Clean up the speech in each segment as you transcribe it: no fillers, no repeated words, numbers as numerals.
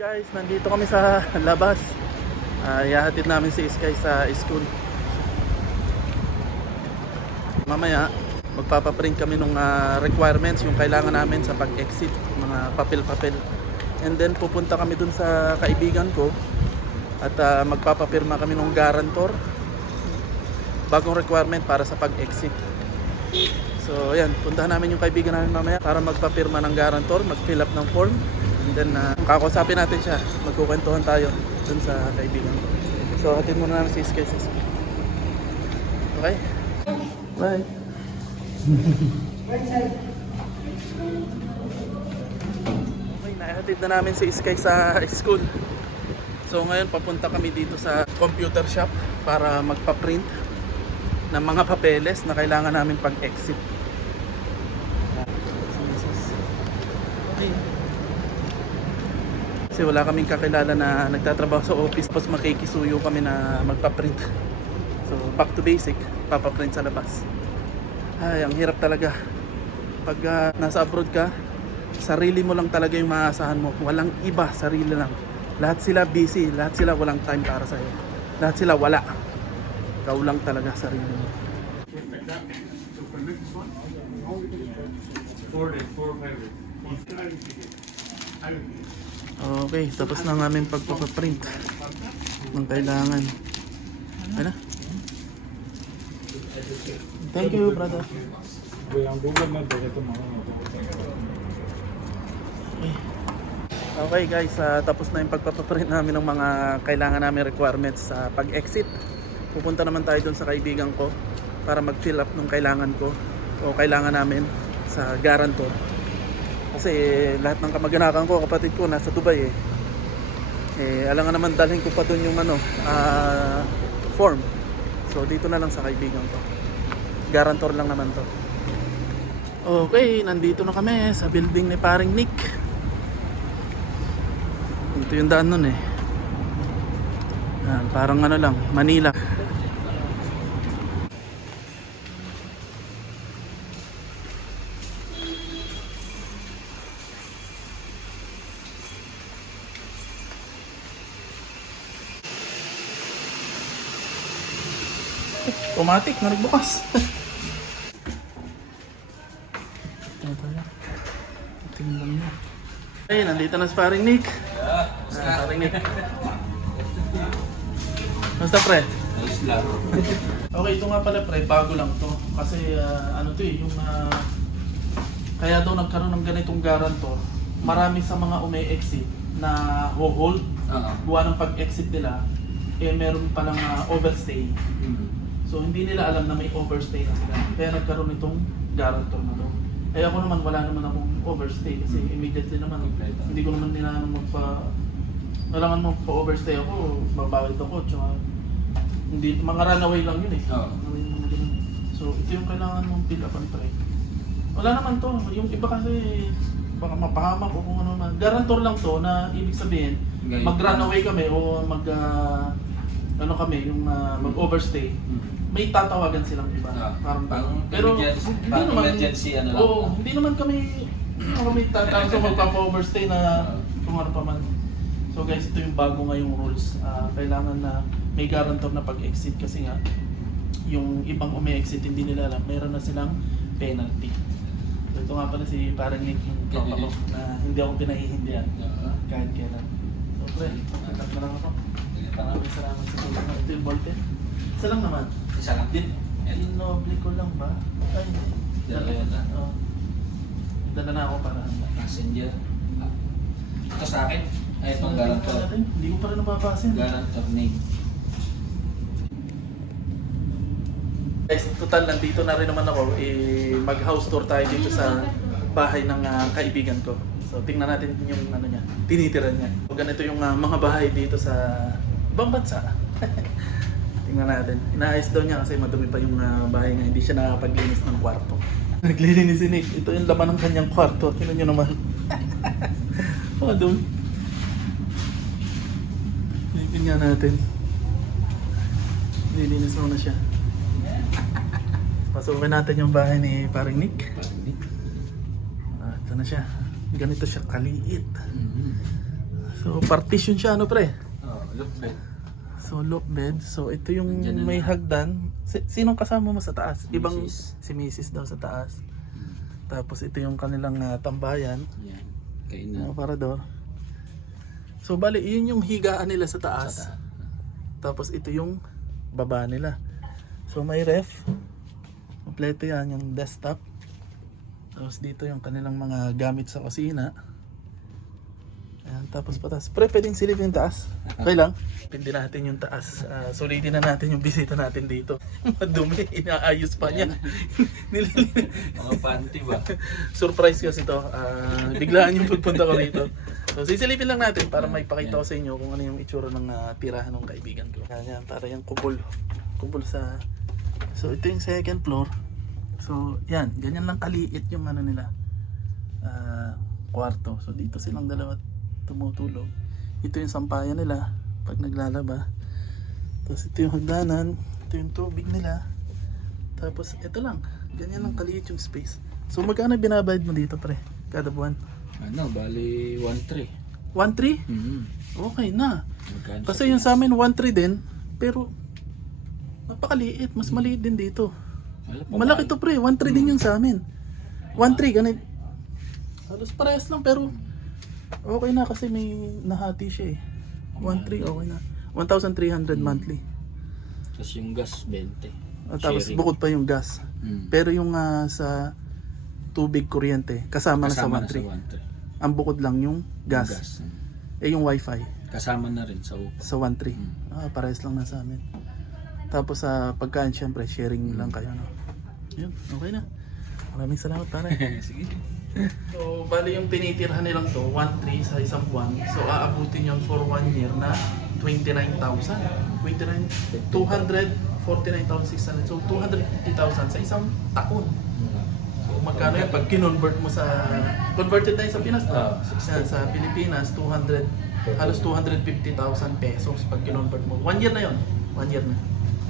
Guys, nandito kami sa labas. Ihahatid namin si Sky sa school. Mamaya, magpapaprint kami ng requirements, yung kailangan namin sa pag-exit, mga papel-papel. And then pupunta kami dun sa kaibigan ko at magpapapirma kami ng guarantor. Bagong requirement para sa pag-exit. So ayan, puntahan namin yung kaibigan namin mamaya para magpapirma ng guarantor, mag-fill up ng form. And then kakausapin natin siya, magkukwentuhan tayo dun sa kaibigan ko. So hatid muna namin si Sky. Okay? Bye! Okay, naihatid na namin si Sky sa school. So ngayon papunta kami dito sa computer shop para magpa-print ng mga papeles na kailangan namin pag-exit. Okay. Kasi wala kaming kakilala na nagtatrabaho sa office, tapos makikisuyo kami na magpa-print. So back to basic, papaprint sa labas. Ay, ang hirap talaga. Pag nasa abroad ka, sarili mo lang talaga yung maaasahan mo. Walang iba, sarili lang. Lahat sila busy, lahat sila walang time para sa'yo. Lahat sila wala. Ikaw lang talaga sarili mo. Okay, tapos na ng aming pagpapaprint ng kailangan. Ano? Thank you, brother. Okay guys, tapos na yung pagpapaprint namin ng mga kailangan namin requirements sa pag-exit. Pupunta naman tayo dun sa kaibigan ko para mag-fill up ng kailangan ko o kailangan namin sa guarantor. Kasi lahat ng kamag-anakan ko, kapatid ko nasa Dubai alam nga naman dalhin ko pa dun yung form. So dito na lang sa kaibigan ko. Guarantor lang naman to. Okay, nandito na kami sa building ni paring Nick. Ito yung daan nun parang ano lang, Manila. Automatic na nagbukas. Tingnan niya. Ay, nandito na si paring Nick. Paring Nick. Basta pre? Ayos lang. Okay, ito nga pala pre, bago lang to. Kasi ano to yung kaya daw nagkaroon ng ganitong guarantor. Marami sa mga ume-exit na hold, buwan ng pag-exit nila, meron palang overstay. So hindi nila alam na may overstay na sila. Kaya nagkaroon itong guarantor na to. Eh ako naman wala naman akong overstay kasi immediately naman hindi ko naman nila kailangan mo pa-overstay ako, babawit ako, tsaka hindi, mga runaway lang yun So ito yung kailangan mong fill up and try. Wala naman to, yung iba kasi baka mapahamak o kung ano man. Guarantor lang to na ibig sabihin, mag-runaway kami o mag-overstay. May tatawagan silang iba. Parang pero emergency ano lang. hindi naman kami tatawag sa magpapa-overstay na kung ano pa man. So guys, ito yung bago ngayong rules. Kailangan na may guarantor na pag-exit kasi nga yung ibang umi-exit hindi nila alam, mayroon na silang penalty. So ito nga pala si parang Nick yung tropa ko na hindi ako pinahihindihan kahit kailan. So pre, contact na lang ako. Maraming salamat sa tulong mo. Ito yung ballpen. Isa lang naman. Isa lang din. Inoble ko lang ba? Ay, Dalawa na. Dala na ako para Passenger. Ito sa akin. Ay, itong guarantor. Hindi ko pa rin napapasin. Guarantor name. Guys, total nandito na rin naman ako. Mag-house tour tayo dito sa bahay ng kaibigan ko. So tingnan natin yung niya, tinitira niya. So, ganito yung mga bahay dito sa ibang bansa. Tingnan natin. Inaayos daw niya kasi madumi pa yung bahay niya. Hindi siya nakapaglinis ng kwarto. Naglilinis si Nick. Ito yung laman ng kanyang kwarto. Tingnan niyo naman. Madumi. Tingnan natin. Nililinis mo na siya. Pasukin natin yung bahay ni paring Nick. Ito na siya. Ganito siya kaliit. So partition siya ano pre? Oh, look bed. So loop bed. So ito yung Nandyan na may lang. hagdan. Sinong kasama mo sa taas? Si Ibang Mrs. si Mrs. daw sa taas. Tapos ito yung kanilang tambayan. Yan. Kainan. Mga parador. So bali, yun yung higaan nila sa taas. Sa Tapos ito yung baba nila. So may ref. Kompleto yan, yung desktop. Tapos dito yung kanilang mga gamit sa kusina. Ayan, tapos patas. Pre, pwedeng silipin yung taas. Okay lang. Pindi natin yung taas. Sulitin na natin yung bisita natin dito. Madumi, inaayos pa niya. Mga panty ba? Surprise kasi to. Biglaan yung pagpunta ko rito. So sisilipin lang natin para may pakita ko sa inyo kung ano yung itsura ng tirahan ng kaibigan ko. Yan, para yung kubol. Kubol sa... So ito yung second floor. So yan, ganyan lang kaliit yung ano nila. Kwarto. So dito silang dalawa tumutulog. Ito yung sampayan nila pag naglalaba. Tapos ito yung hagdanan. Ito yung tubig nila. Tapos ito lang. Ganyan lang kaliit yung space. So magkano binabayad mo dito pre? Kada buwan? Ano, bali 1.3. 1.3? Okay na. Magkano Kasi yung sa amin 1.3 din. Pero napakaliit. Mas maliit din dito. Malaki to pre. 1.3 din yung sa amin. 1.3 ganit. Halos parehas lang pero okay na kasi may nahati siya eh. 1.3 okay na. 1,300 monthly. Tapos yung gas 20. Tapos Sharing. bukod pa yung gas. Pero yung sa tubig, kuryente, kasama na sa Kasama na sa 1.3. Ang bukod lang yung gas. Gas. Eh yung wifi Kasama na rin sa upo. sa 1.3. Parehas lang na sa amin. Tapos sa pagkain syempre sharing lang kayo no. Yun, okay na. Maraming salamat pare. Sige. So bali yung tinitirhan nilang to 1.3 sa isang buwan. So aabutin yun for 1 year na 29,000. 249,600. So 250,000 sa isang taon. So magkano yan pag kinonvert mo sa converted na yun sa Pinas no? Sa Pilipinas 200 halos 250,000 pesos pag kinonvert mo. 1 year na yun. 1 year na.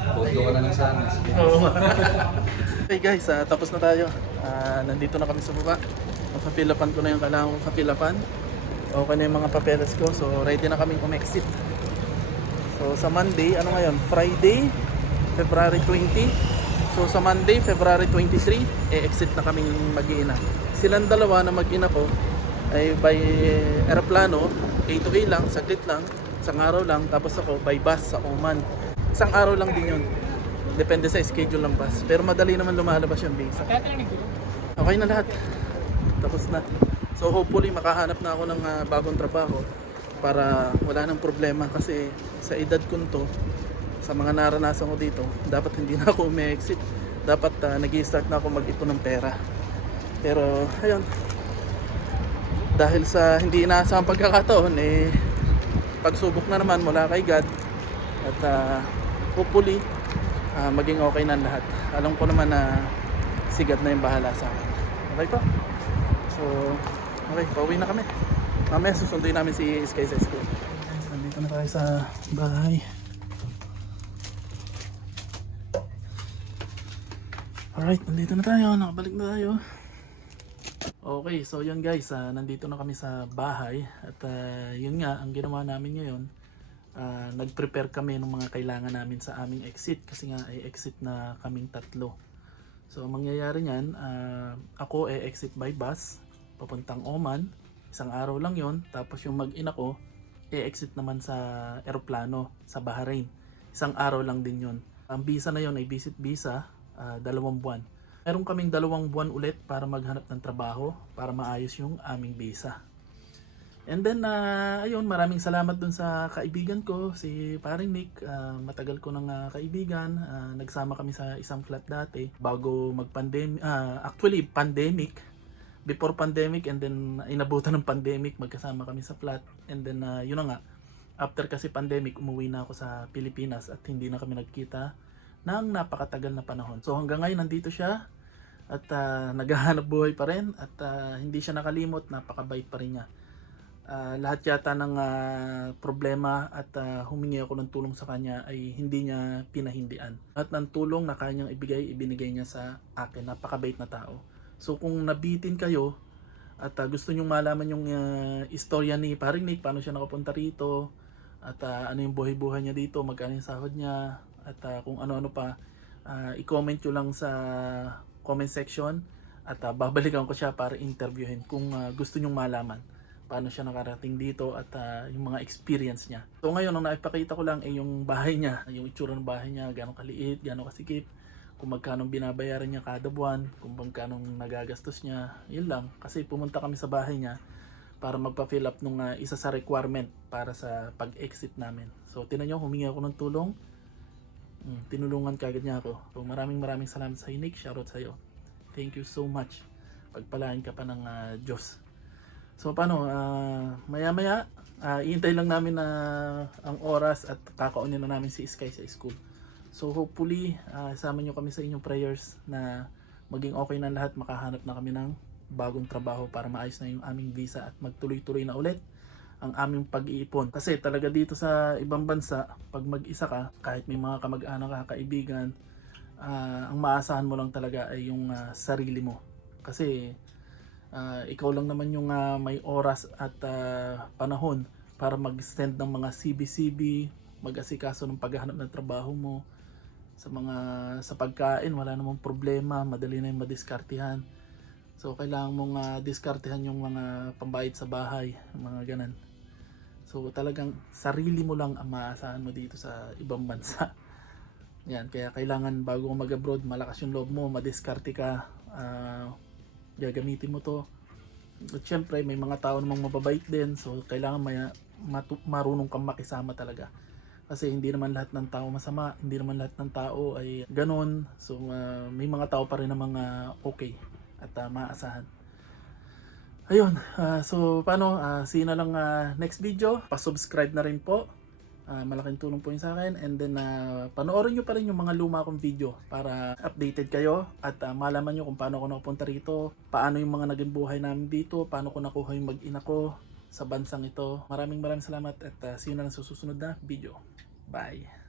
Photo ka na lang sana. Oo. Okay guys, tapos na tayo. Nandito na kami sa baba. Napapilapan ko na yung kailangan kong kapilapan. Okay na yung mga papeles ko. So ready na kaming umexit. So sa Monday, ano ngayon? Friday, February 20. So sa Monday, February 23, exit na kaming mag-iina. Silang dalawa na mag-ina ko ay by aeroplano, A to A lang, saglit lang, isang araw lang. Tapos ako by bus sa Oman. Isang araw lang din yun. Depende sa schedule ng bus. Pero madali naman lumalabas yung visa. Okay na lahat. Tapos na. So hopefully makahanap na ako ng bagong trabaho para wala nang problema kasi sa edad ko to, sa mga naranasan ko dito, dapat hindi na ako umi-exit. Dapat nag-i-start na ako mag-ipon ng pera. Pero ayun. Dahil sa hindi inaasahang pagkakataon pagsubok na naman mula kay God at hopefully maging okay na lahat. Alam ko naman na si God na yung bahala sa akin. Okay po? So, okay, pauwi na kami. Mamaya susunduin namin si Sky sa school. Nandito na tayo sa bahay. Alright, nandito na tayo. Nakabalik na tayo. Okay, so yun guys, nandito na kami sa bahay. At yun nga, ang ginawa namin ngayon, nag-prepare kami ng mga kailangan namin sa aming exit. Kasi nga ay exit na kaming tatlo. So ang mangyayari niyan, ako exit by bus papuntang Oman, isang araw lang yon. Tapos yung mag-ina ko exit naman sa eroplano sa Bahrain, isang araw lang din yon. Ang visa na yon ay visit visa, 2 buwan. Meron kaming 2 buwan ulit para maghanap ng trabaho para maayos yung aming visa. And then ayun, maraming salamat dun sa kaibigan ko, si Paring Nick. Matagal ko ng kaibigan. Nagsama kami sa isang flat dati bago mag-pandemic. Actually, pandemic. Before pandemic and then inabutan ng pandemic, magkasama kami sa flat. And then yun na nga, after kasi pandemic, umuwi na ako sa Pilipinas at hindi na kami nagkita ng napakatagal na panahon. So hanggang ngayon nandito siya at naghahanap buhay pa rin at hindi siya nakalimot, napakabait pa rin niya. Lahat yata ng problema at humingi ako ng tulong sa kanya ay hindi niya pinahindian. At ng tulong na kanyang ibinigay niya sa akin. Napakabait na tao. So kung nabitin kayo At gusto nyong malaman yung istorya ni Paring Nick, paano siya nakapunta rito, at ano yung buhay-buhay niya dito, magkano yung sahod niya, at kung ano-ano pa, i-comment nyo lang sa comment section, at babalikan ko siya para interviewin kung gusto nyong malaman paano siya nakarating dito at yung mga experience niya. So ngayon, ang naipakita ko lang ay yung bahay niya, yung itsura ng bahay niya, gano'ng kaliit, gano'ng kasikip, kung magkano binabayaran niya kada buwan, kung magkano nagagastos niya, yun lang. Kasi pumunta kami sa bahay niya para magpa-fill up nung isa sa requirement para sa pag-exit namin. So tinan nyo, humingi ako ng tulong. Tinulungan kagad niya ako. So maraming salamat sa Nick, shoutout sa iyo. Thank you so much. Pagpalain ka pa ng Diyos. So paano, maya-maya, iintay lang namin na ang oras at kakaunin na namin si Sky sa school. So hopefully, sama nyo kami sa inyong prayers na maging okay na lahat, makahanap na kami ng bagong trabaho para maayos na yung aming visa at magtuloy-tuloy na ulit ang aming pag-iipon. Kasi talaga dito sa ibang bansa, pag mag-isa ka, kahit may mga kamag-anak ka, kaibigan, ang maasahan mo lang talaga ay yung sarili mo. Kasi ikaw lang naman yung may oras at panahon para mag-send ng mga CB-CB, mag-asikaso ng paghahanap ng trabaho mo. Sa pagkain, wala namang problema, madali na yung madiskartihan. So kailangan mong diskartihan yung mga pambayad sa bahay, mga ganan. So talagang sarili mo lang ang maaasahan mo dito sa ibang bansa. Yan, kaya kailangan bago ka mag-abroad, malakas yung loob mo, madiskarte ka, gagamitin mo to. At syempre may mga tao namang mababait din, so kailangan marunong kang makisama talaga. Kasi hindi naman lahat ng tao masama, hindi naman lahat ng tao ay ganun. So may mga tao pa rin na mga okay at maasahan. Ayun, so paano, see you na lang next video. Pa-subscribe na rin po. Malaking tulong po yun sa akin. And then panoorin nyo pa rin yung mga luma kong video para updated kayo at malaman nyo kung paano ako nakapunta rito, paano yung mga naging buhay namin dito, paano ko nakuha yung mag-ina ko sa bansang ito. Maraming salamat at see you na lang sa susunod na video. Bye!